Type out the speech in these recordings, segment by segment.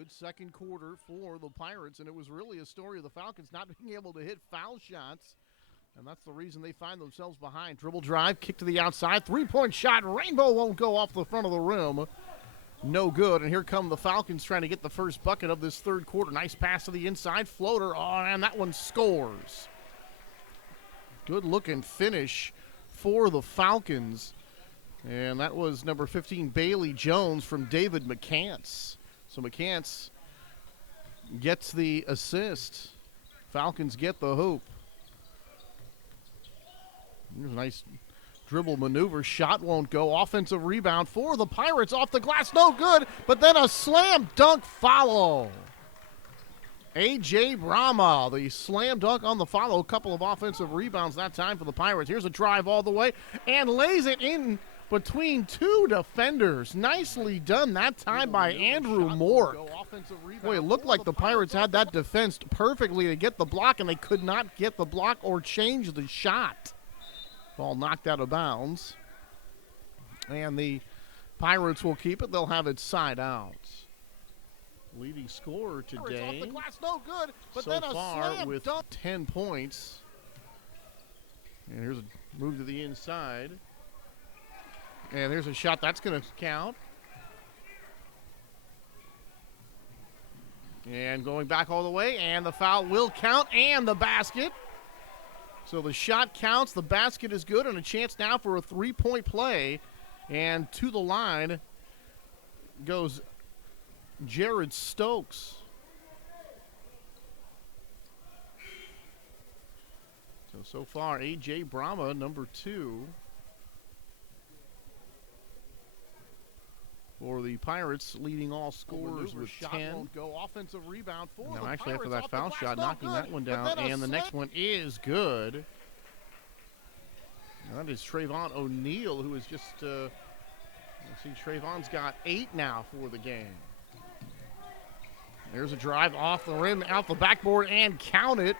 Good second quarter for the Pirates, and it was really a story of the Falcons not being able to hit foul shots, and that's the reason they find themselves behind. Dribble drive, kick to the outside, three-point shot. Rainbow won't go off the front of the rim. No good, and here come the Falcons trying to get the first bucket of this third quarter. Nice pass to the inside, floater, and that one scores. Good-looking finish for the Falcons, and that was number 15, Bailey Jones from David McCants. So McCants gets the assist. Falcons get the hoop. Here's a nice dribble maneuver. Shot won't go. Offensive rebound for the Pirates off the glass. No good, but then a slam dunk follow. A.J. Brahma, the slam dunk on the follow. A couple of offensive rebounds that time for the Pirates. Here's a drive all the way and lays it in between two defenders. Nicely done that time by Andrew Moore. Boy, it looked like the Pirates had that defensed perfectly to get the block, and they could not get the block or change the shot. Ball knocked out of bounds. And the Pirates will keep it. They'll have it side out. Leading scorer today Off the glass, no good, but so then a far slam with dunk. 10 points. And here's a move to the inside. And there's a shot that's going to count. And going back all the way, and the foul will count, and the basket. So the shot counts, the basket is good, and a chance now for a three-point play. And to the line goes Jared Stokes. So far, A.J. Brahma, number 2. For the Pirates, leading all scorers with 10. Won't go. Offensive rebound for Now, the actually, after Pirates that off foul the shot, glass, no knocking good, that one but down, then a and the next slam- one is good. That is Trayvon O'Neal, who is just, let's see, Trayvon's got 8 now for the game. There's a drive off the rim, out the backboard, and count it.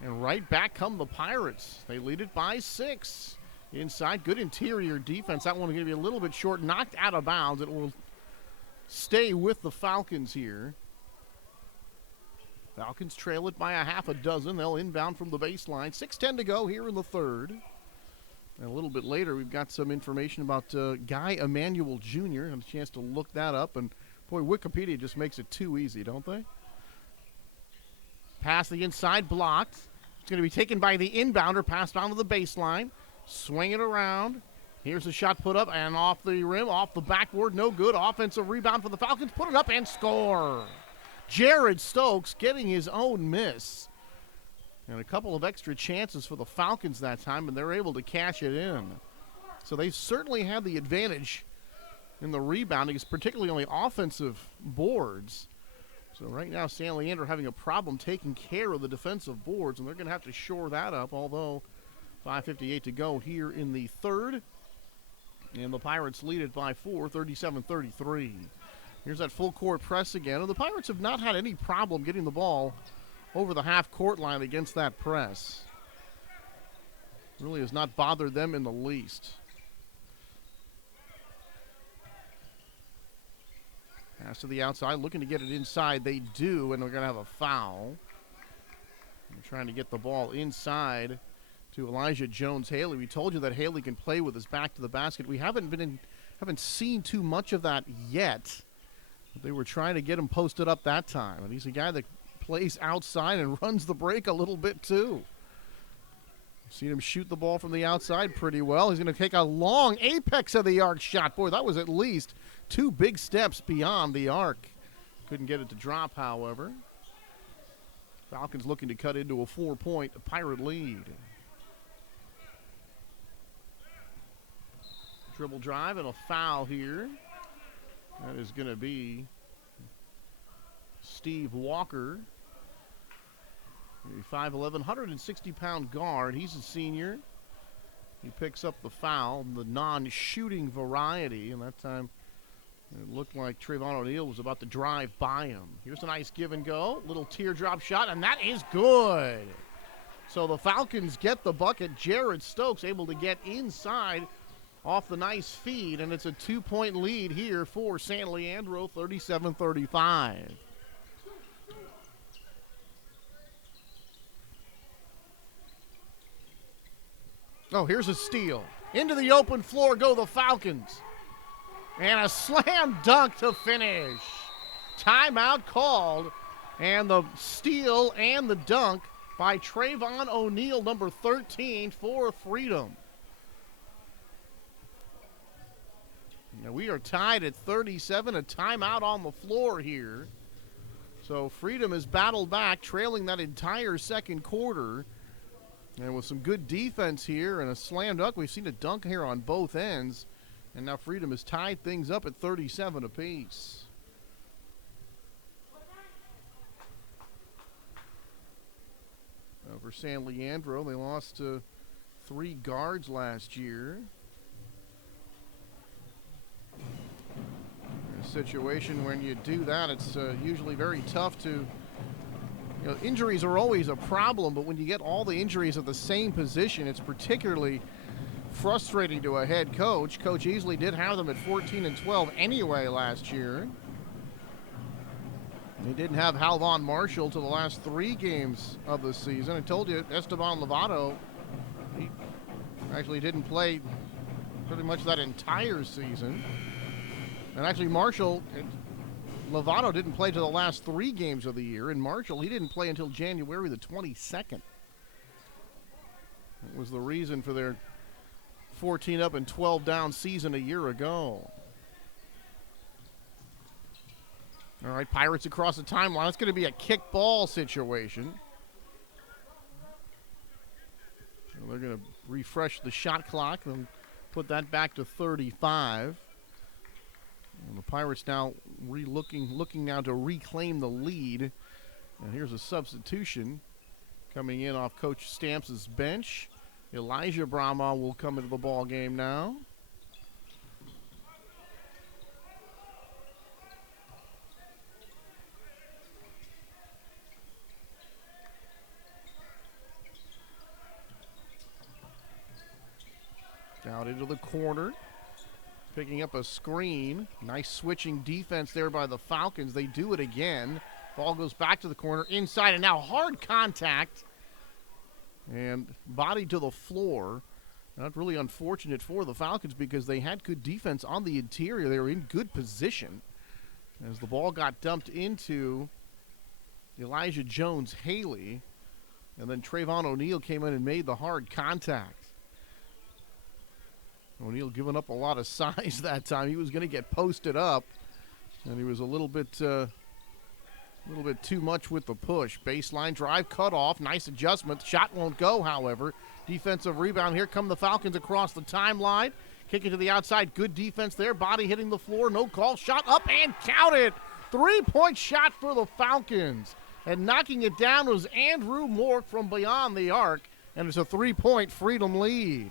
And right back come the Pirates. They lead it by 6. Inside, good interior defense. That one going to be a little bit short, knocked out of bounds. It will stay with the Falcons here. Falcons trail it by a half a dozen. They'll inbound from the baseline. 6:10 to go here in the third. And a little bit later, we've got some information about Guy Emanuele Jr. I had a chance to look that up. And, boy, Wikipedia just makes it too easy, don't they? Pass the inside, blocked. It's going to be taken by the inbounder, passed down to the baseline. Swing it around. Here's a shot put up and off the rim, off the backboard. No good. Offensive rebound for the Falcons. Put it up and score. Jared Stokes getting his own miss. And a couple of extra chances for the Falcons that time, and they're able to cash it in. So they certainly had the advantage in the rebounding, particularly on the offensive boards. So right now, San Leandro having a problem taking care of the defensive boards, and they're going to have to shore that up, although 5:58 to go here in the third. And the Pirates lead it by 4, 37-33. Here's that full court press again. And the Pirates have not had any problem getting the ball over the half-court line against that press. Really has not bothered them in the least. Pass to the outside, looking to get it inside. They do, and we're going to have a foul. They're trying to get the ball inside to Elijah Jones-Haley. We told you that Haley can play with his back to the basket. We haven't seen too much of that yet. They were trying to get him posted up that time, and he's a guy that plays outside and runs the break a little bit too. Seen him shoot the ball from the outside pretty well. He's going to take a long apex of the arc shot. Boy, that was at least 2 big steps beyond the arc. Couldn't get it to drop, however. Falcons looking to cut into a 4-point Pirate lead. Dribble drive and a foul here. That is going to be Steve Walker. 5'11", 160-pound guard. He's a senior. He picks up the foul, the non-shooting variety, and that time it looked like Trayvon O'Neal was about to drive by him. Here's a nice give and go, little teardrop shot, and that is good. So the Falcons get the bucket. Jared Stokes able to get inside off the nice feed, and it's a 2-point lead here for San Leandro, 37-35. Oh, here's a steal. Into the open floor go the Falcons. And a slam dunk to finish. Timeout called, and the steal and the dunk by Trayvon O'Neal, number 13, for Freedom. Now we are tied at 37, a timeout on the floor here. So Freedom has battled back, trailing that entire second quarter. And with some good defense here and a slam dunk, we've seen a dunk here on both ends. And now Freedom has tied things up at 37 apiece. For San Leandro, they lost 3 guards last year. In a situation when you do that, it's usually very tough to... You know, injuries are always a problem, but when you get all the injuries at the same position, it's particularly frustrating to a head coach. Coach Easley did have them at 14-12 anyway last year. He didn't have Halvon Marshall to the last 3 games of the season. I told you, Esteban Lovato, he actually didn't play pretty much that entire season. And actually Lovato didn't play to the last 3 games of the year, and Marshall, he didn't play until January the 22nd. That was the reason for their 14 up and 12 down season a year ago. All right, Pirates across the timeline. It's going to be a kick ball situation. So they're going to refresh the shot clock and put that back to 35. And the Pirates now looking now to reclaim the lead. And here's a substitution coming in off Coach Stamps' bench. Elijah Brahma will come into the ball game now. Out into the corner. Picking up a screen. Nice switching defense there by the Falcons. They do it again. Ball goes back to the corner. Inside, and now hard contact. And body to the floor. Not really unfortunate for the Falcons because they had good defense on the interior. They were in good position as the ball got dumped into Elijah Jones-Haley. And then Trayvon O'Neal came in and made the hard contact. O'Neal giving up a lot of size that time. He was going to get posted up, and he was a little bit too much with the push. Baseline drive, cut off. Nice adjustment. Shot won't go, however. Defensive rebound. Here come the Falcons across the timeline. Kick it to the outside. Good defense there. Body hitting the floor. No call. Shot up and counted. 3-point shot for the Falcons. And knocking it down was Andrew Mork from beyond the arc. And it's a 3-point Freedom lead.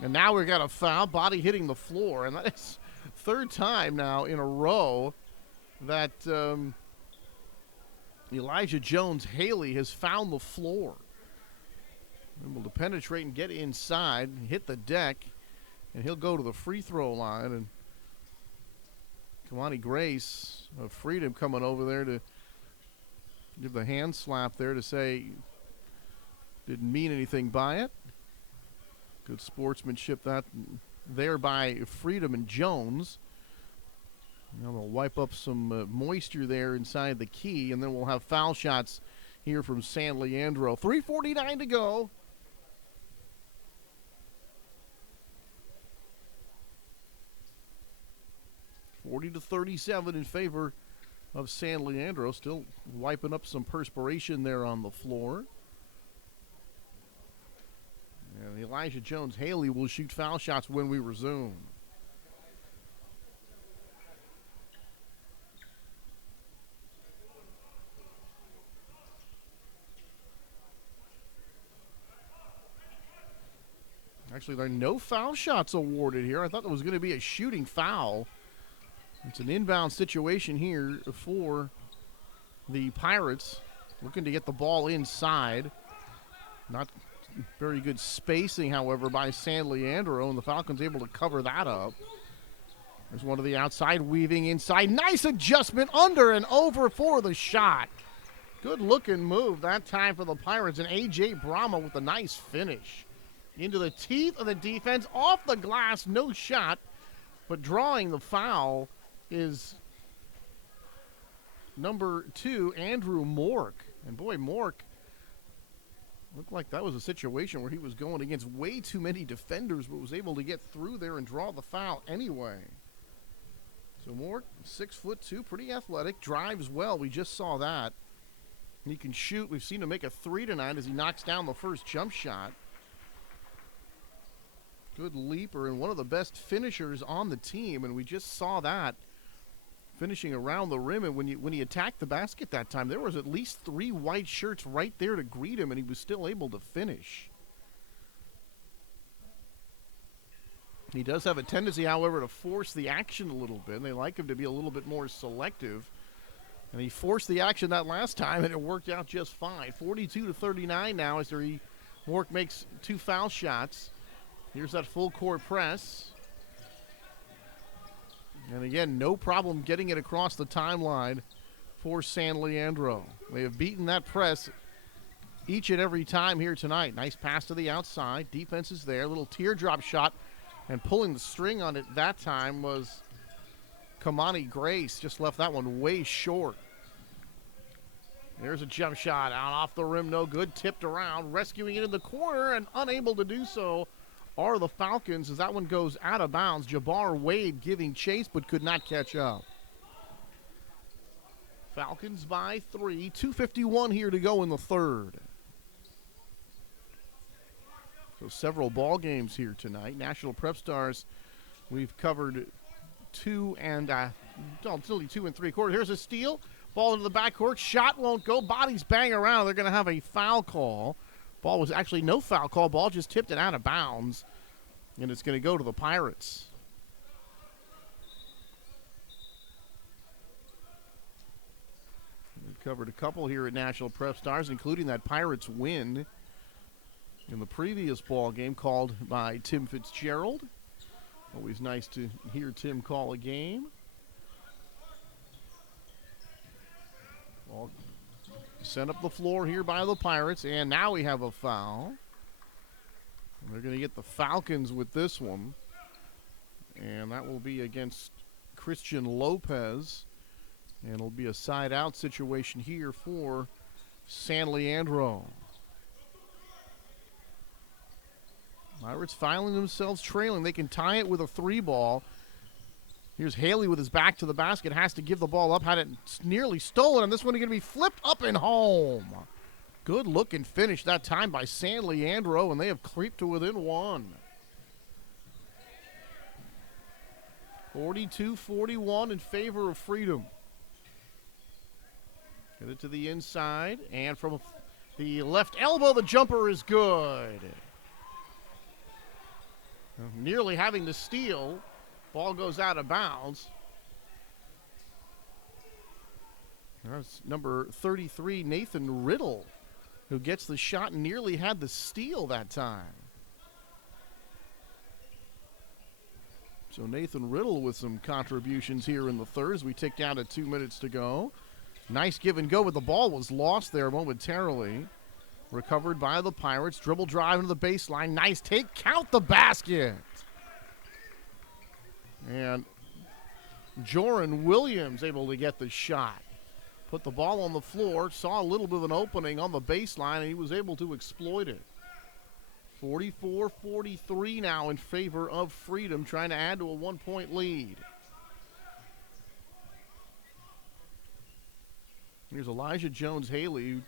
And now we've got a foul, body hitting the floor. And that is 3rd time now in a row that Elijah Jones-Haley has found the floor. Able to penetrate and get inside, hit the deck, and he'll go to the free throw line. And Kamani Grace of Freedom coming over there to give the hand slap there to say didn't mean anything by it. Good sportsmanship that there by Freedom and Jones. Now they'll wipe up some moisture there inside the key, and then we'll have foul shots here from San Leandro. 3:49 to go. (40-37) in favor of San Leandro. Still wiping up some perspiration there on the floor. And Elijah Jones-Haley will shoot foul shots when we resume. Actually, there are no foul shots awarded here. I thought there was going to be a shooting foul. It's an inbound situation here for the Pirates. Looking to get the ball inside. Very good spacing, however, by San Leandro, and the Falcons able to cover that up. There's one to the outside, weaving inside. Nice adjustment, under and over for the shot. Good-looking move that time for the Pirates, and A.J. Brahma with a nice finish. Into the teeth of the defense, off the glass, no shot, but drawing the foul is number 2, Andrew Mork. And boy, Mork looked like that was a situation where he was going against way too many defenders, but was able to get through there and draw the foul anyway. So Mork, 6'2", pretty athletic, drives well. We just saw that. And he can shoot. We've seen him make a 3 tonight as he knocks down the first jump shot. Good leaper and one of the best finishers on the team, and we just saw that finishing around the rim. And when he attacked the basket that time, there was at least 3 white shirts right there to greet him, and he was still able to finish. He does have a tendency, however, to force the action a little bit. They like him to be a little bit more selective. And he forced the action that last time, and it worked out just fine. 42-39 now as Mork makes 2 foul shots. Here's that full court press. And again, no problem getting it across the timeline for San Leandro. They have beaten that press each and every time here tonight. Nice pass to the outside. Defense is there. Little teardrop shot. And pulling the string on it that time was Kamani Grace. Just left that one way short. There's a jump shot out off the rim. No good. Tipped around. Rescuing it in the corner and unable to do so are the Falcons as that one goes out of bounds. Jabbar Wade giving chase but could not catch up. Falcons by 3. 2:51 here to go in the third. So several ball games here tonight. National Prep Stars, we've covered 2 and only 2 3/4. Here's a steal. Ball into the backcourt. Shot won't go. Bodies bang around. They're going to have a foul call. Ball was actually no foul call. Ball just tipped it out of bounds. And it's going to go to the Pirates. We've covered a couple here at National Prep Stars, including that Pirates win in the previous ball game called by Tim Fitzgerald. Always nice to hear Tim call a game. Ball sent up the floor here by the Pirates, and now we have a foul. And they're going to get the Falcons with this one, and that will be against Christian Lopez, and it'll be a side-out situation here for San Leandro. Pirates finding themselves trailing. They can tie it with a 3-ball. Here's Haley with his back to the basket. Has to give the ball up. Had it nearly stolen. And this one is going to be flipped up and home. Good looking finish that time by San Leandro. And they have creeped to within 1. 42-41 in favor of Freedom. Get it to the inside. And from the left elbow, the jumper is good. Nearly having to steal. Ball goes out of bounds. That's number 33, Nathan Riddle, who gets the shot and nearly had the steal that time. So Nathan Riddle with some contributions here in the third as we tick down to 2 minutes to go. Nice give and go, but the ball was lost there momentarily. Recovered by the Pirates. Dribble drive into the baseline. Nice take. Count the basket. And Joran Williams able to get the shot. Put the ball on the floor. Saw a little bit of an opening on the baseline, and he was able to exploit it. 44-43 now in favor of Freedom, trying to add to a 1-point lead. Here's Elijah Jones-Haley, who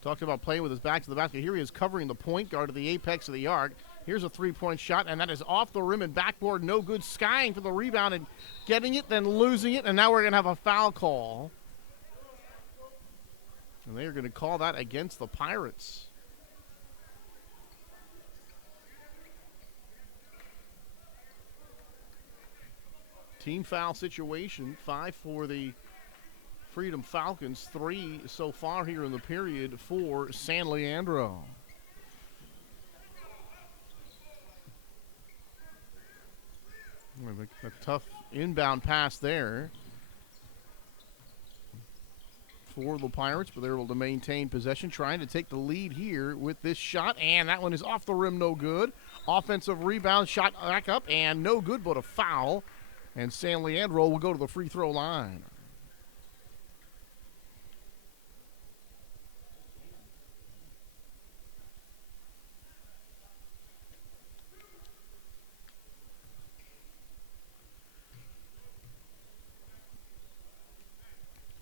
talked about playing with his back to the basket. Here he is covering the point guard at the apex of the arc. Here's a 3-point shot, and that is off the rim and backboard. No good. Skying for the rebound and getting it, then losing it, and now we're going to have a foul call. And they are going to call that against the Pirates. Team foul situation, 5 for the Freedom Falcons, 3 so far here in the period for San Leandro. A tough inbound pass there for the Pirates, but they're able to maintain possession, trying to take the lead here with this shot, and that one is off the rim, no good. Offensive rebound, shot back up, and no good, but a foul. And San Leandro will go to the free throw line.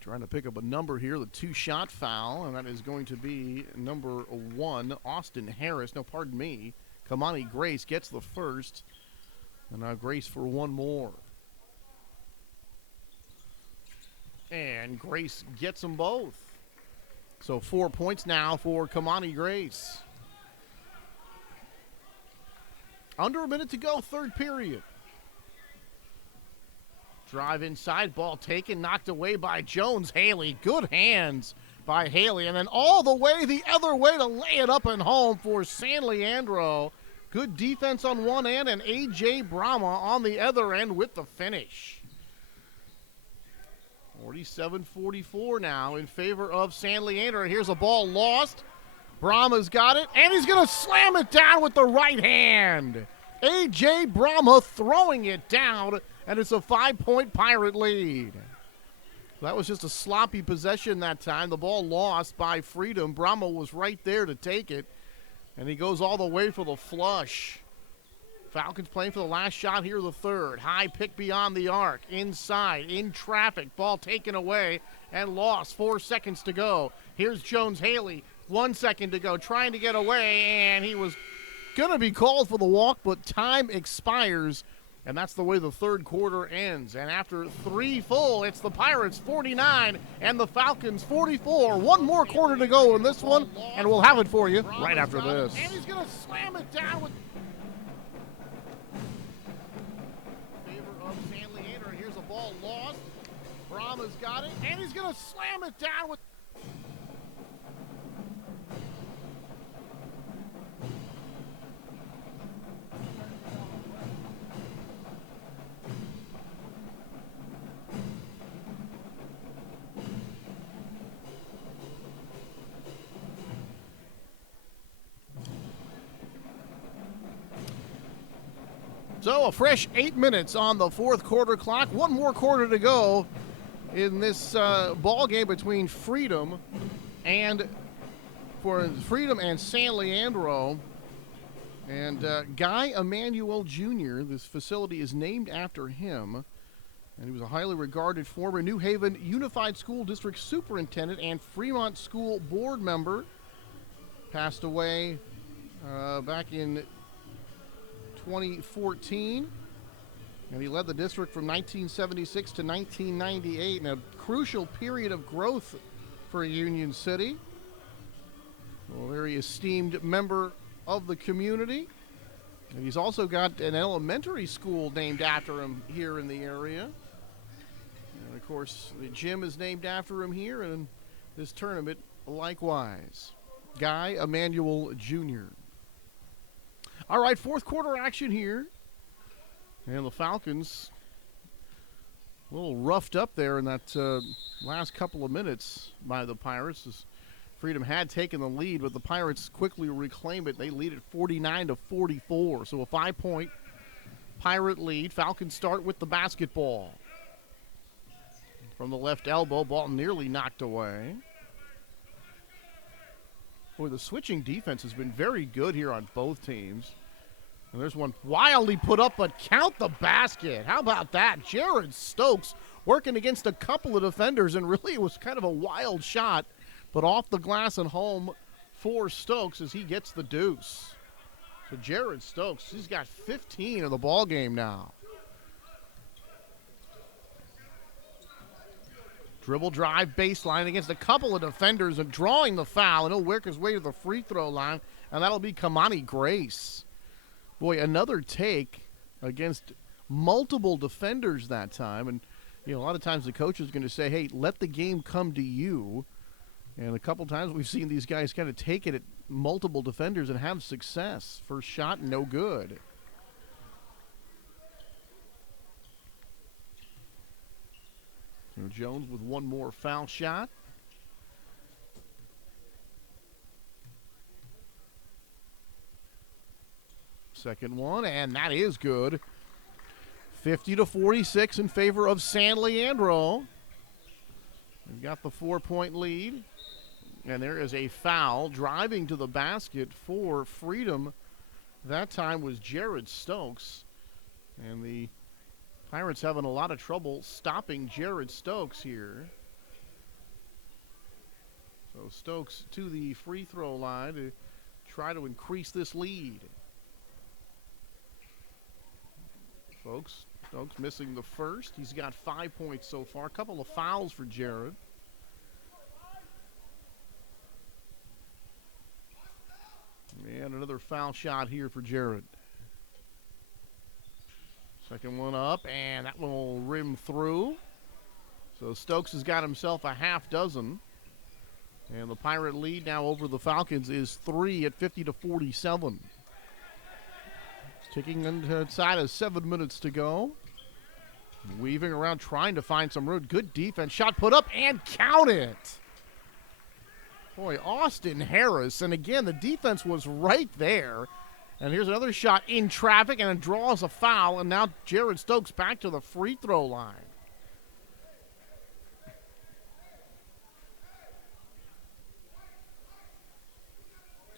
Trying to pick up a number here, the two-shot foul, and that is going to be number 1, Austin Harris. No, pardon me. Kamani Grace gets the first, and now Grace for one more. And Grace gets them both. So 4 points now for Kamani Grace. Under a minute to go, third period. Drive inside, ball taken, knocked away by Jones. Haley, good hands by Haley. And then all the way the other way to lay it up and home for San Leandro. Good defense on one end, and A.J. Brahma on the other end with the finish. 47-44 now in favor of San Leandro. Here's a ball lost. Brahma's got it, and he's going to slam it down with the right hand. A.J. Brahma throwing it down, and it's a 5-point Pirate lead. That was just a sloppy possession that time. The ball lost by Freedom. Brahma was right there to take it, and he goes all the way for the flush. Falcons playing for the last shot here, the third. High pick beyond the arc, inside, in traffic. Ball taken away and lost. 4 seconds to go. Here's Jones Haley, 1 second to go, trying to get away, and he was going to be called for the walk, but time expires, and that's the way the third quarter ends. And after 3 full, it's the Pirates 49 and the Falcons 44. One more quarter to go in this one, and we'll have it for you right after this. And he's going to slam it down with San Leandro. Here's a ball lost. Brahma's got it, and he's going to slam it down with. So a fresh 8 minutes on the fourth quarter clock. One more quarter to go in this ball game between Freedom and San Leandro. And Guy Emanuele Jr., this facility is named after him. And he was a highly regarded former New Haven Unified School District superintendent and Fremont School board member. Passed away back in 2014, and he led the district from 1976 to 1998 in a crucial period of growth for Union City. A very esteemed member of the community, and he's also got an elementary school named after him here in the area. And of course, the gym is named after him here, and this tournament likewise. Guy Emanuele Jr. All right, fourth quarter action here. And the Falcons a little roughed up there in that last couple of minutes by the Pirates. As Freedom had taken the lead, but the Pirates quickly reclaim it. They lead at 49-44. So a 5-point Pirate lead. Falcons start with the basketball. From the left elbow, ball nearly knocked away. Boy, the switching defense has been very good here on both teams. And there's one wildly put up, but count the basket. How about that? Jared Stokes working against a couple of defenders, and really it was kind of a wild shot, but off the glass and home for Stokes as he gets the deuce. So Jared Stokes, he's got 15 in the ball game now. Dribble drive baseline against a couple of defenders and drawing the foul, and he'll work his way to the free throw line, and that'll be Kamani Grace. Boy, another take against multiple defenders that time, and a lot of times the coach is going to say, hey, let the game come to you, and a couple times we've seen these guys kind of take it at multiple defenders and have success. First shot, no good. So Jones with one more foul shot. Second one, and that is good. 50-46 in favor of San Leandro. They've got the 4-point lead. And there is a foul driving to the basket for Freedom. That time was Jared Stokes. And the Pirates having a lot of trouble stopping Jared Stokes here. So Stokes to the free throw line to try to increase this lead. Stokes missing the first. He's got 5 points so far. A couple of fouls for Jared. And another foul shot here for Jared. Second one up, and that one will rim through. So Stokes has got himself a half dozen. And the Pirate lead now over the Falcons is 3 at 50-47. Ticking inside of 7 minutes to go. Weaving around trying to find some room. Good defense. Shot put up and count it. Boy, Austin Harris. And again, the defense was right there. And here's another shot in traffic, and it draws a foul. And now Jared Stokes back to the free throw line.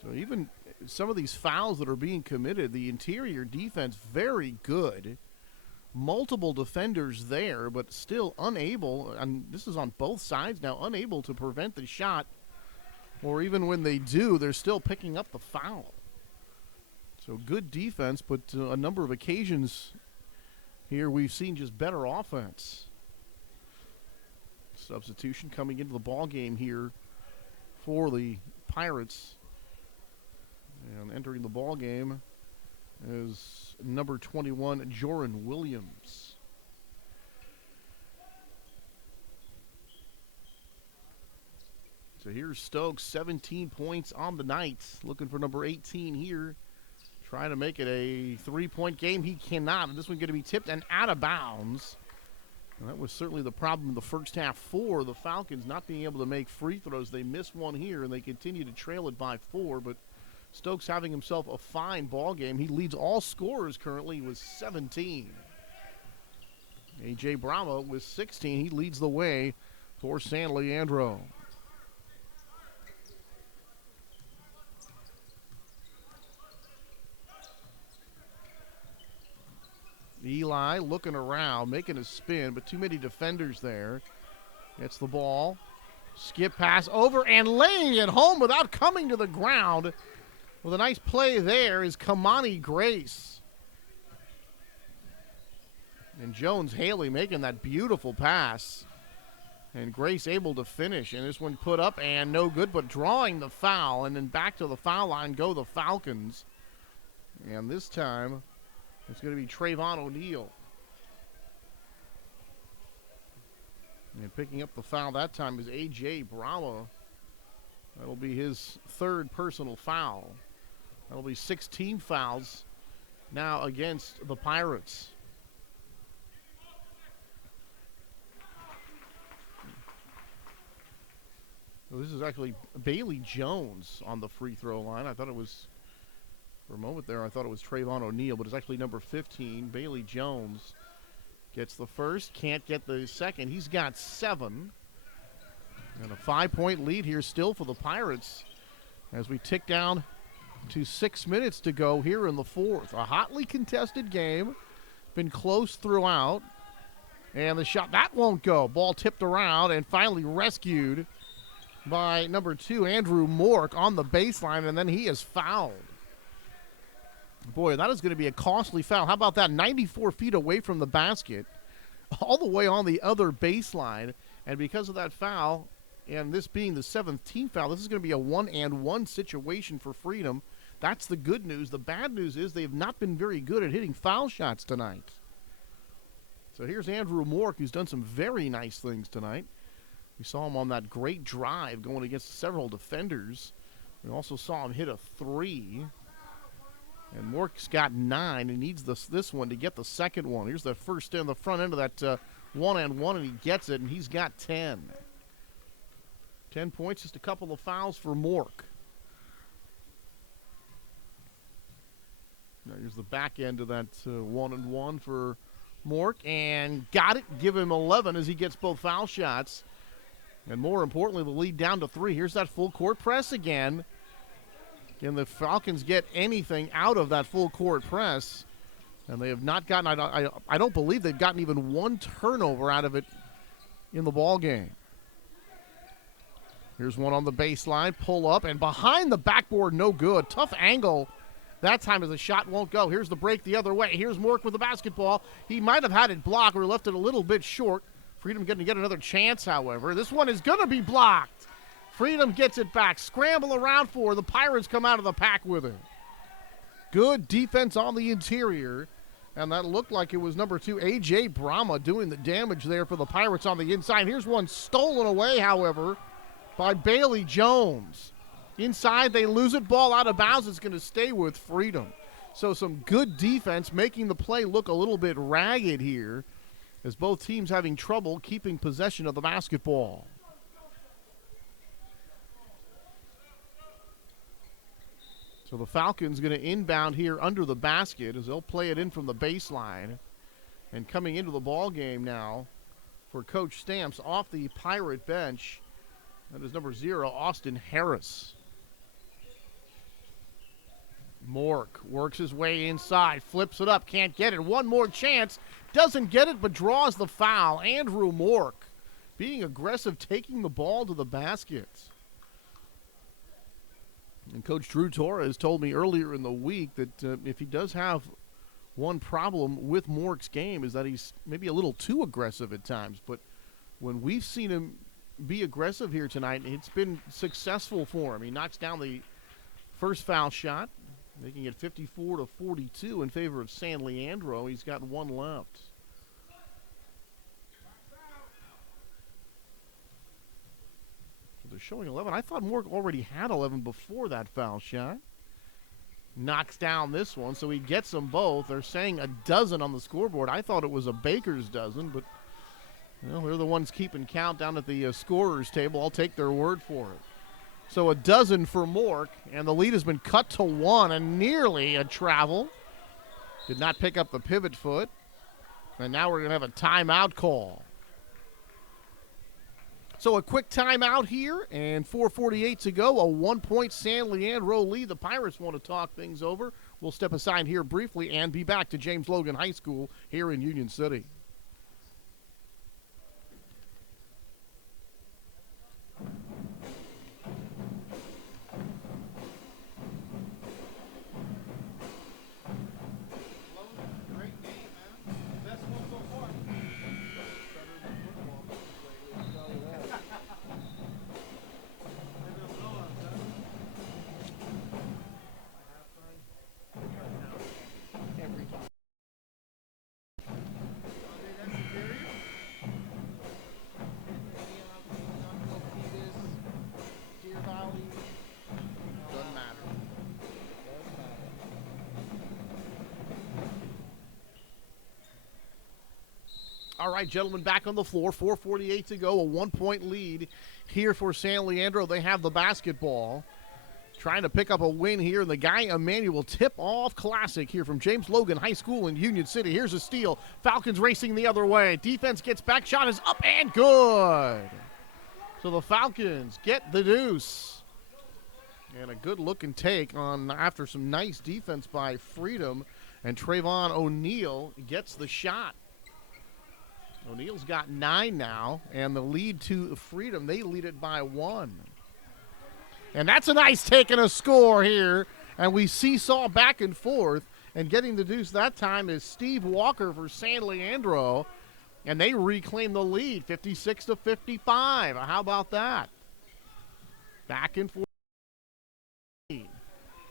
So even some of these fouls that are being committed, the interior defense very good. Multiple defenders there, but still unable, and this is on both sides now, unable to prevent the shot. Or even when they do, they're still picking up the foul. So good defense, but a number of occasions here we've seen just better offense. Substitution coming into the ball game here for the Pirates. And entering the ball game is number 21, Joran Williams. So here's Stokes, 17 points on the night. Looking for number 18 here. Trying to make it a three-point game. He cannot. And this one going to be tipped and out of bounds. And that was certainly the problem in the first half for the Falcons, not being able to make free throws. They miss one here, and they continue to trail it by 4. But Stokes having himself a fine ball game. He leads all scorers currently with 17. A.J. Bravo with 16. He leads the way for San Leandro. Eli looking around, making a spin, but too many defenders there. Gets the ball. Skip pass over and laying it home without coming to the ground. With a nice play there is Kamani Grace. And Jones Haley making that beautiful pass. And Grace able to finish. And this one put up and no good, but drawing the foul. And then back to the foul line go the Falcons. And this time it's going to be Trayvon O'Neal. And picking up the foul that time is A.J. Bravo. That'll be his third personal foul. That'll be 16 fouls now against the Pirates. So this is actually Bailey Jones on the free throw line. I thought it was, for a moment there, I thought it was Trayvon O'Neal, but it's actually number 15. Bailey Jones gets the first, can't get the second. He's got 7. And a 5-point lead here still for the Pirates as we tick down to 6 minutes to go here in the fourth. A hotly contested game. Been close throughout. And the shot, that won't go. Ball tipped around and finally rescued by number 2, Andrew Mork, on the baseline, and then he is fouled. Boy, that is going to be a costly foul. How about that? 94 feet away from the basket, all the way on the other baseline. And because of that foul, and this being the 7th team foul, this is going to be a 1-and-1 situation for Freedom. That's the good news. The bad news is they have not been very good at hitting foul shots tonight. So here's Andrew Mork, who's done some very nice things tonight. We saw him on that great drive going against several defenders. We also saw him hit a 3. And Mork's got 9 and needs this one to get the second one. Here's the first in the front end of that 1-on-1, and he gets it, and he's got 10. 10 points, just a couple of fouls for Mork. Now here's the back end of that 1-on-1 for Mork, and got it. Give him 11 as he gets both foul shots. And more importantly, the lead down to 3. Here's that full court press again. Can the Falcons get anything out of that full court press? And they have not gotten, I don't believe they've gotten even one turnover out of it in the ball game. Here's one on the baseline, pull up, and behind the backboard, no good. Tough angle that time as the shot won't go. Here's the break the other way. Here's Mork with the basketball. He might have had it blocked or left it a little bit short. Freedom going to get another chance, however. This one is going to be blocked. Freedom gets it back. Scramble around for the Pirates come out of the pack with it. Good defense on the interior. And that looked like it was number 2, A.J. Brahma, doing the damage there for the Pirates on the inside. Here's one stolen away, however, by Bailey Jones. Inside, they lose it. Ball out of bounds. It's going to stay with Freedom. So some good defense making the play look a little bit ragged here as both teams having trouble keeping possession of the basketball. So the Falcons going to inbound here under the basket as they'll play it in from the baseline. And coming into the ball game now for Coach Stamps off the Pirate bench, that is number 0, Austin Harris. Mork works his way inside, flips it up, can't get it. One more chance, doesn't get it, but draws the foul. Andrew Mork being aggressive, taking the ball to the basket. And Coach Drew Torres told me earlier in the week that if he does have one problem with Mork's game is that he's maybe a little too aggressive at times. But when we've seen him be aggressive here tonight, it's been successful for him. He knocks down the first foul shot, making it 54-42 in favor of San Leandro. He's got one left. They're showing 11. I thought Mork already had 11 before that foul shot. Knocks down this one, so he gets them both. They're saying a dozen on the scoreboard. I thought it was a baker's dozen, but well, they're the ones keeping count down at the scorer's table. I'll take their word for it. So a dozen for Mork, and the lead has been cut to 1, and nearly a travel. Did not pick up the pivot foot. And now we're going to have a timeout call. So a quick timeout here, and 4:48 to go. A 1-point San Leandro lead. The Pirates want to talk things over. We'll step aside here briefly and be back to James Logan High School here in Union City. All right, gentlemen, back on the floor. 4:48 to go. A 1-point lead here for San Leandro. They have the basketball. Trying to pick up a win here. The Guy Emanuele tip-off classic here from James Logan High School in Union City. Here's a steal. Falcons racing the other way. Defense gets back. Shot is up and good. So the Falcons get the deuce. And a good-looking take on after some nice defense by Freedom. And Trayvon O'Neal gets the shot. O'Neal's got 9 now, and the lead to Freedom, they lead it by 1. And that's a nice take and a score here, and we seesaw back and forth, and getting the deuce that time is Steve Walker for San Leandro, and they reclaim the lead, 56-55. How about that? Back and forth.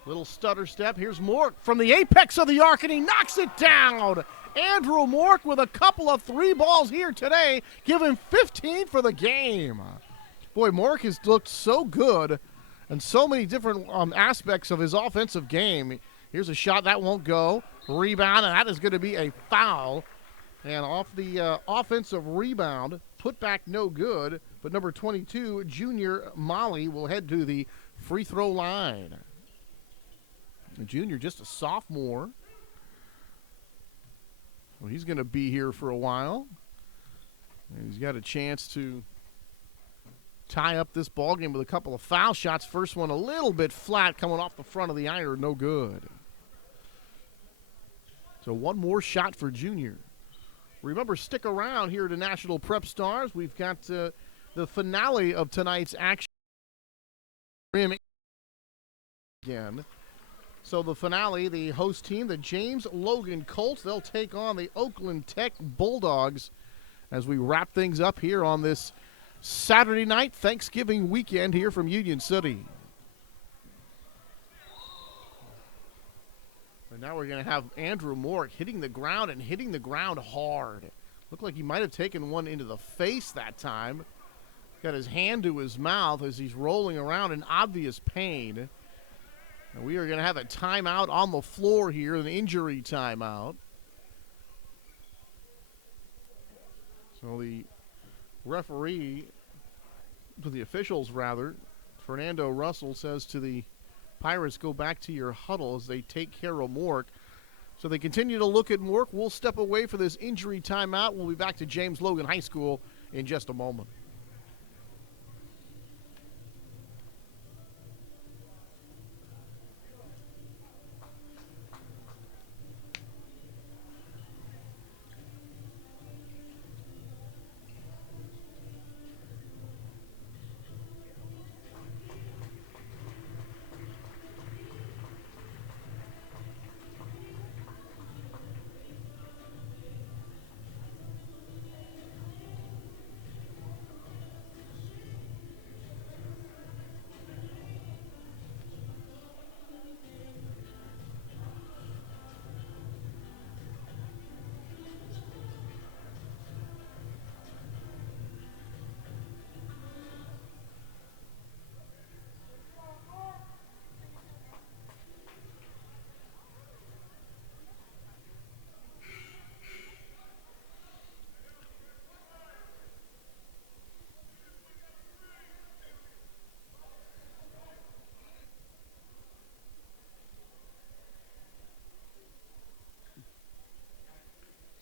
Little stutter step. Here's Mork from the apex of the arc, and he knocks it down. Andrew Mork with a couple of 3 balls here today. Give him 15 for the game. Boy, Mork has looked so good and so many different aspects of his offensive game. Here's a shot that won't go. Rebound, and that is going to be a foul And off the offensive rebound, put back no good, but number 22, Junior Molly, will head to the free throw line. The junior, just a sophomore. Well, he's going to be here for a while. And he's got a chance to tie up this ballgame with a couple of foul shots. First one a little bit flat, coming off the front of the iron, no good. So one more shot for Junior. Remember, stick around here to National Prep Stars. We've got the finale of tonight's action again. So the finale, the host team, the James Logan Colts, they'll take on the Oakland Tech Bulldogs as we wrap things up here on this Saturday night Thanksgiving weekend here from Union City. And now we're going to have Andrew Mork hitting the ground and hitting the ground hard. Looked like he might have taken one into the face that time. Got his hand to his mouth as he's rolling around in obvious pain. And we are going to have a timeout on the floor here, an injury timeout. So the referee, to the officials rather, Fernando Russell says to the Pirates, go back to your huddle as they take care of Mork. So they continue to look at Mork. We'll step away for this injury timeout. We'll be back to James Logan High School in just a moment.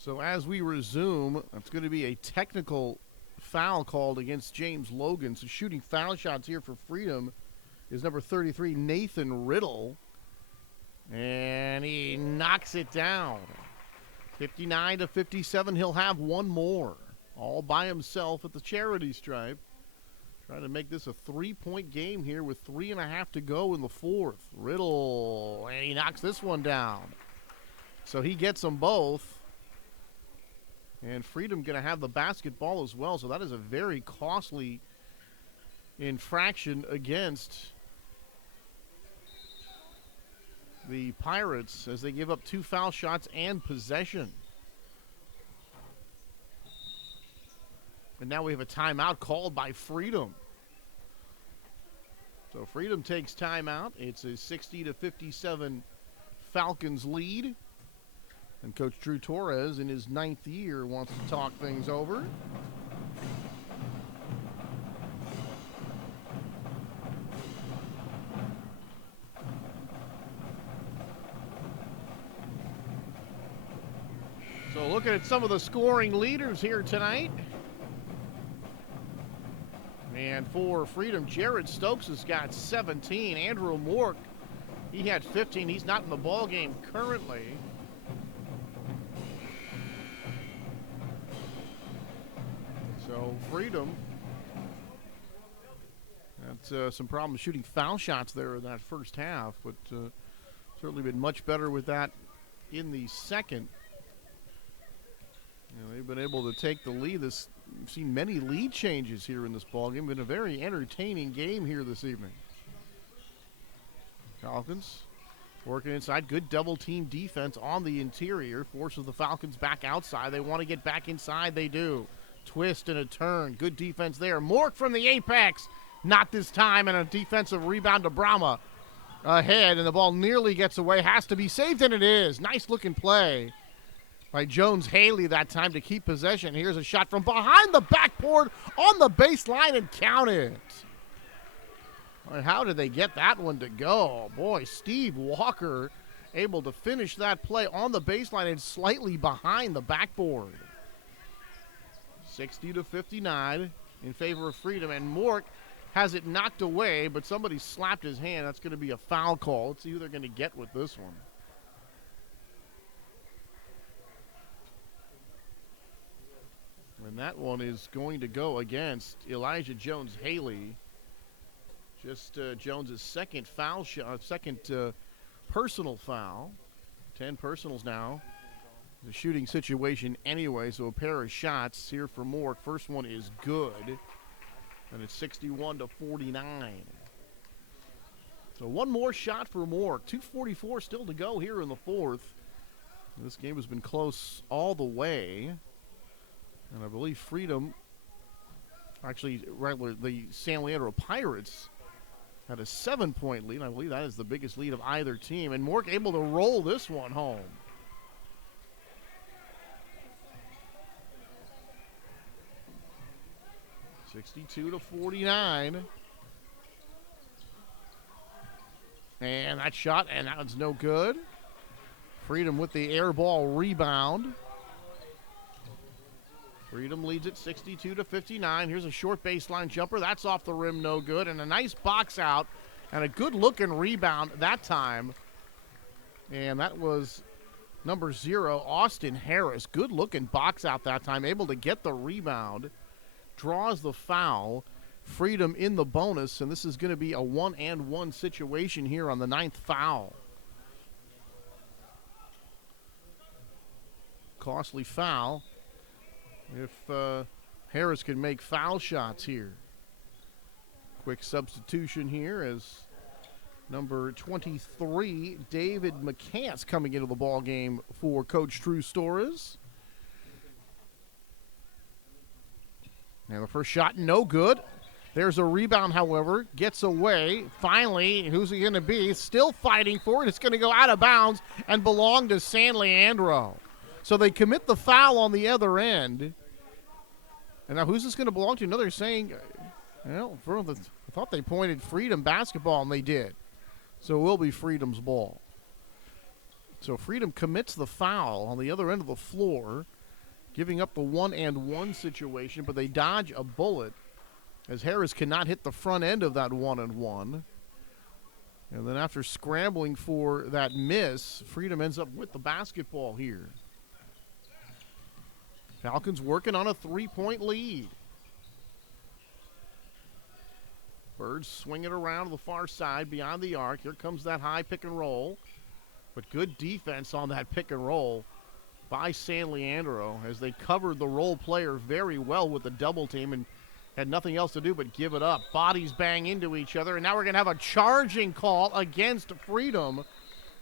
So as we resume, it's going to be a technical foul called against James Logan. So shooting foul shots here for Freedom is number 33, Nathan Riddle. And he knocks it down. 59-57, he'll have one more. All by himself at the charity stripe. Trying to make this a three-point game here with 3.5 to go in the fourth. Riddle, and he knocks this one down. So he gets them both. And Freedom going to have the basketball as well. So that is a very costly infraction against the Pirates as they give up 2 foul shots and possession. And now we have a timeout called by Freedom. So Freedom takes timeout. It's a 60-57 Falcons lead. And Coach Drew Torres, in his 9th year, wants to talk things over. So looking at some of the scoring leaders here tonight. And for Freedom, Jared Stokes has got 17. Andrew Mork, he had 15. He's not in the ball game currently. So Freedom, that's some problems shooting foul shots there in that first half, but certainly been much better with that in the second. You know, they've been able to take the lead. We've seen many lead changes here in this ballgame. Been a very entertaining game here this evening. Falcons working inside. Good double team defense on the interior. Forces the Falcons back outside. They want to get back inside. They do. Twist and a turn. Good defense there. Mork from the apex. Not this time. And a defensive rebound to Brahma ahead. And the ball nearly gets away. Has to be saved, and it is. Nice looking play by Jones-Haley that time to keep possession. Here's a shot from behind the backboard on the baseline and count it. How did they get that one to go? Boy, Steve Walker able to finish that play on the baseline and slightly behind the backboard. 60-59 in favor of Freedom, and Mork has it knocked away, but somebody slapped his hand. That's going to be a foul call. Let's see who they're going to get with this one. And that one is going to go against Elijah Jones-Haley. Just Jones's second foul shot, second personal foul. 10 personals now. The shooting situation anyway, so a pair of shots here for Mork. First one is good, and it's 61-49. So one more shot for Mork. 2:44 still to go here in the fourth. This game has been close all the way, and I believe Freedom, actually, the San Leandro Pirates had a 7-point lead. I believe that is the biggest lead of either team, and Mork able to roll this one home. (62-49). And that shot, and that one's no good. Freedom with the air ball rebound. Freedom leads it 62-59. Here's a short baseline jumper. That's off the rim, no good. And a nice box out and a good-looking rebound that time. And that was number 0, Austin Harris. Good-looking box out that time, able to get the rebound. Draws the foul. Freedom in the bonus, and this is going to be a 1-and-1 situation here on the 9th foul. Costly foul if Harris can make foul shots here. Quick substitution here as number 23, David McCants, coming into the ball game for Coach Drew Torres. And the first shot, no good. There's a rebound, however, gets away. Finally, who's he going to be? Still fighting for it. It's going to go out of bounds and belong to San Leandro. So they commit the foul on the other end. And now who's this going to belong to? No, they're saying, well, I thought they pointed Freedom basketball, and they did. So it will be Freedom's ball. So Freedom commits the foul on the other end of the floor, giving up the 1-and-1 situation, but they dodge a bullet as Harris cannot hit the front end of that 1-and-1. And then after scrambling for that miss, Freedom ends up with the basketball here. Falcons working on a 3-point lead. Birds swing it around to the far side beyond the arc. Here comes that high pick and roll. But good defense on that pick and roll by San Leandro as they covered the role player very well with the double team and had nothing else to do but give it up. Bodies bang into each other, and now we're going to have a charging call against Freedom.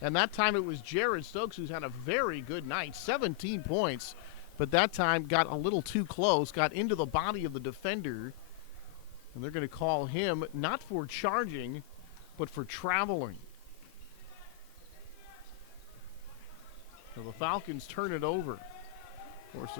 And that time it was Jared Stokes, who's had a very good night, 17 points. But that time got a little too close, got into the body of the defender. And they're going to call him not for charging, but for traveling. So the Falcons turn it over. Of course,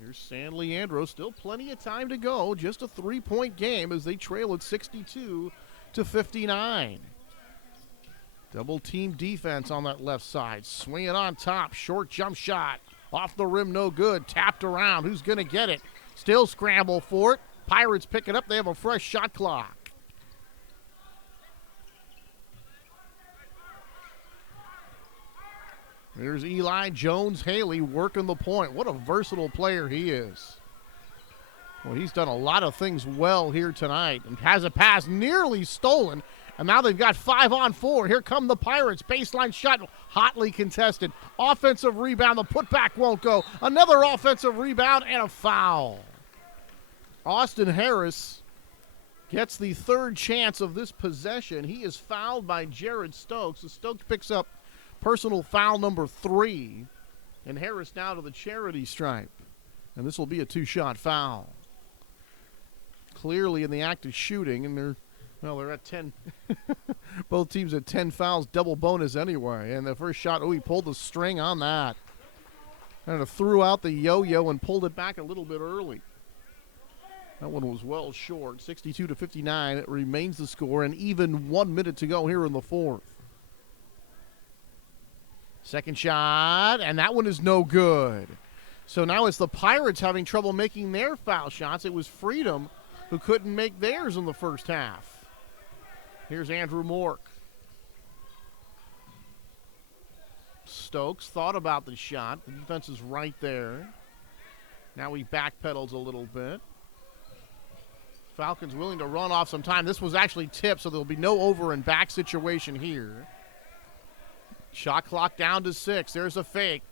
here's San Leandro. Still plenty of time to go. Just a 3-point game as they trail at 62-59. Double team defense on that left side. Swing it on top. Short jump shot. Off the rim, no good. Tapped around. Who's going to get it? Still scramble for it. Pirates pick it up. They have a fresh shot clock. There's Eli Jones-Haley working the point. What a versatile player he is. Well, he's done a lot of things well here tonight and has a pass nearly stolen. And now they've got 5-on-4. Here come the Pirates. Baseline shot, hotly contested. Offensive rebound. The putback won't go. Another offensive rebound and a foul. Austin Harris gets the third chance of this possession. He is fouled by Jared Stokes. So Stokes picks up personal foul number 3. And Harris now to the charity stripe. And this will be a 2-shot foul. Clearly in the act of shooting, and they're Well, they're at 10. Both teams at 10 fouls, double bonus anyway. And the first shot, he pulled the string on that. Kind of threw out the yo-yo and pulled it back a little bit early. That one was well short. 62-59. It remains the score, and even 1 minute to go here in the fourth. Second shot, and that one is no good. So now it's the Pirates having trouble making their foul shots. It was Freedom who couldn't make theirs in the first half. Here's Andrew Mork. Stokes thought about the shot. The defense is right there. Now he backpedals a little bit. Falcons willing to run off some time. This was actually tipped, so there'll be no over and back situation here. Shot clock down to 6. There's a fake.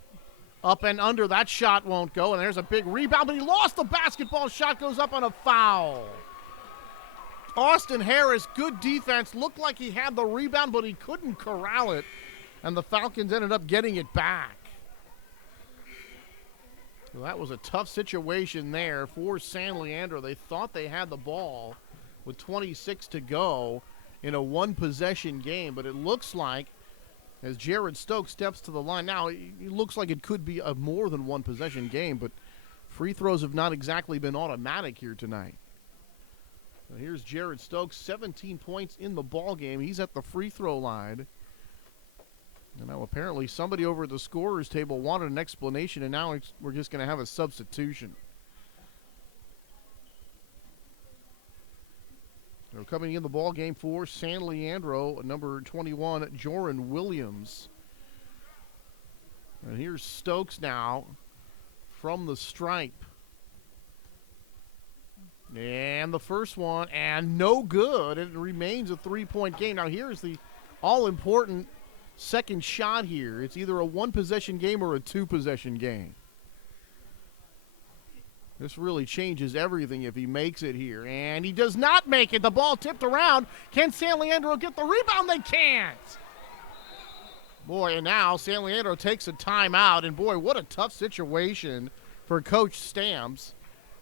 Up and under. That shot won't go, and there's a big rebound, but he lost the basketball. Shot goes up on a foul. Austin Harris, good defense. Looked like he had the rebound, but he couldn't corral it. And the Falcons ended up getting it back. Well, that was a tough situation there for San Leandro. They thought they had the ball with 26 to go in a one-possession game, but it looks like as Jared Stokes steps to the line. Now, it looks like it could be a more than one-possession game, but free throws have not exactly been automatic here tonight. So here's Jared Stokes, 17 points in the ball game. He's at the free throw line. And now apparently somebody over at the scorer's table wanted an explanation, and now we're just going to have a substitution. So coming in the ball game for San Leandro, number 21, Joran Williams. And here's Stokes now from the stripe. And the first one, and no good. It remains a three-point game. Now here's the all-important second shot here. It's either a one-possession game or a two-possession game. This really changes everything if he makes it here. And he does not make it. The ball tipped around. Can San Leandro get the rebound? They can't. Boy, and now San Leandro takes a timeout. And boy, what a tough situation for Coach Stamps.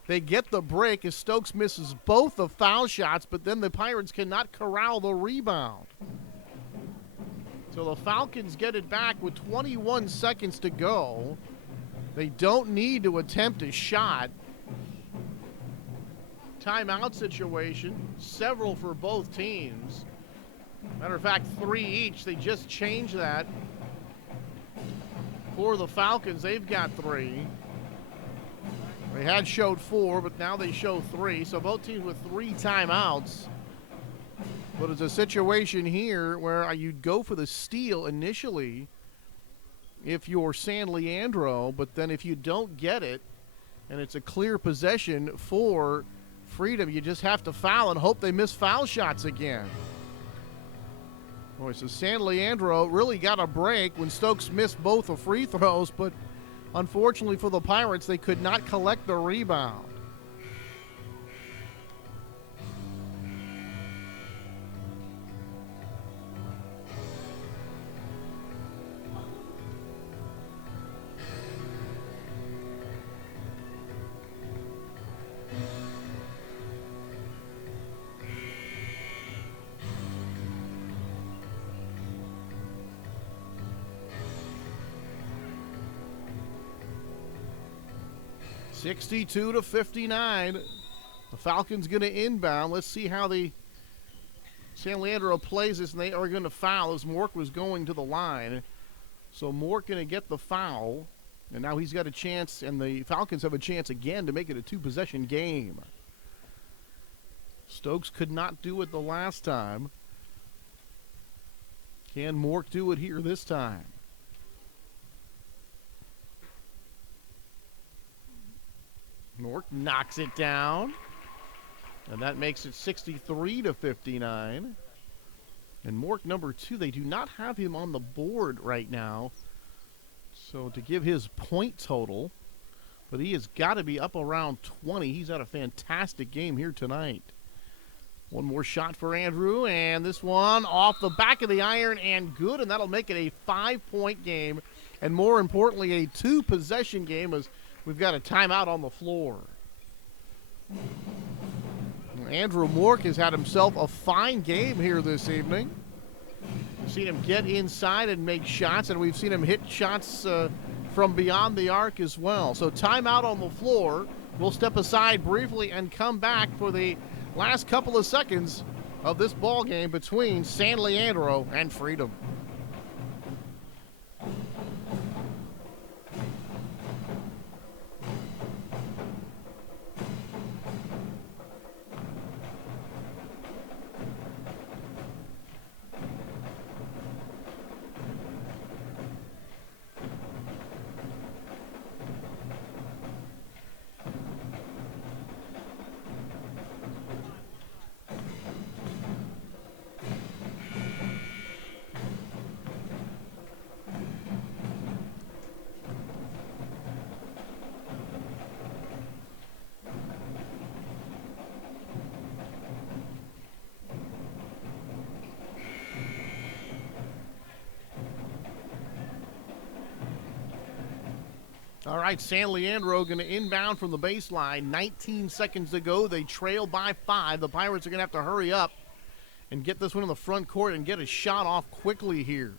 They get the break as Stokes misses both the foul shots, but then the Pirates cannot corral the rebound. So the Falcons get it back with 21 seconds to go. They don't need to attempt a shot. Timeout situation, several for both teams. Matter of fact, 3 each. They just changed that. For the Falcons, they've got 3. They had showed 4, but now they show 3. So both teams with 3 timeouts. But it's a situation here where you'd go for the steal initially if you're San Leandro, but then if you don't get it and it's a clear possession for Freedom, you just have to foul and hope they miss foul shots again. Boy, so San Leandro really got a break when Stokes missed both the free throws, but unfortunately for the Pirates, they could not collect the rebound. (62-59). The Falcons going to inbound. Let's see how the San Leandro plays this, and they are going to foul as Mork was going to the line. So Mork going to get the foul, and now he's got a chance, and the Falcons have a chance again to make it a 2-possession game. Stokes could not do it the last time. Can Mork do it here this time? Mork knocks it down, and that makes it 63-59. And Mork, number 2, they do not have him on the board right now. So to give his point total, but he has got to be up around 20. He's had a fantastic game here tonight. One more shot for Andrew, and this one off the back of the iron and good, and that'll make it a 5-point game, and more importantly, a 2-possession game as we've got a timeout on the floor. Andrew Mork has had himself a fine game here this evening. We've seen him get inside and make shots, and we've seen him hit shots from beyond the arc as well. So timeout on the floor. We'll step aside briefly and come back for the last couple of seconds of this ball game between San Leandro and Freedom. All right, San Leandro going to inbound from the baseline. 19 seconds to go. They trail by 5. The Pirates are going to have to hurry up and get this one in the front court and get a shot off quickly here.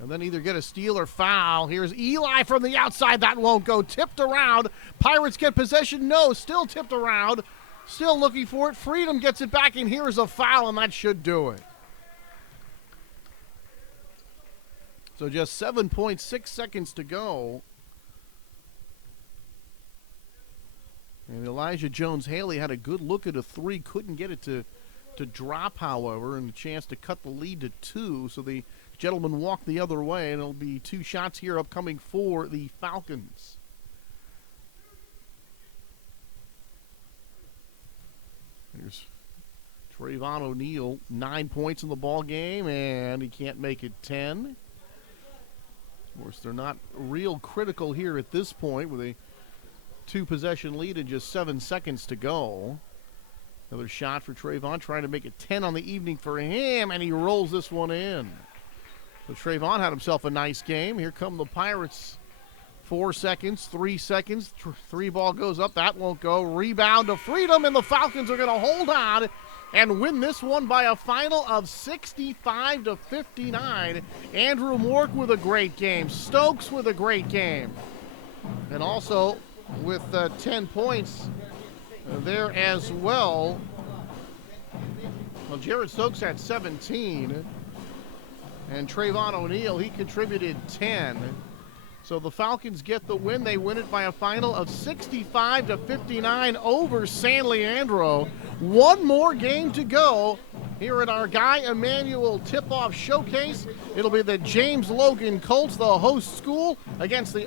And then either get a steal or foul. Here's Eli from the outside. That won't go. Tipped around. Pirates get possession. No, still tipped around. Still looking for it. Freedom gets it back, and here's a foul, and that should do it. So just 7.6 seconds to go. And Elijah Jones-Haley had a good look at a three, couldn't get it to drop, however, and a chance to cut the lead to 2. So the gentleman walked the other way, and it'll be 2 shots here upcoming for the Falcons. Here's Trayvon O'Neal, 9 points in the ball game, and he can't make it 10. Of course, they're not real critical here at this point with a 2-possession lead and just 7 seconds to go. Another shot for Trayvon, trying to make it 10 on the evening for him, and he rolls this one in. So Trayvon had himself a nice game. Here come the Pirates. 4 seconds, 3 seconds, 3 ball goes up, that won't go. Rebound to Freedom, and the Falcons are going to hold on and win this one by a final of 65-59. Andrew Mork with a great game. Stokes with a great game. And also with 10 points there as well. Well, Jared Stokes had 17. And Trayvon O'Neal, he contributed 10. So the Falcons get the win. They win it by a final of 65-59 over San Leandro. One more game to go here at our Guy Emanuele tip-off showcase. It'll be the James Logan Colts, the host school, against the...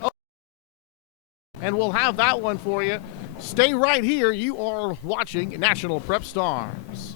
And we'll have that one for you. Stay right here. You are watching National Prep Stars.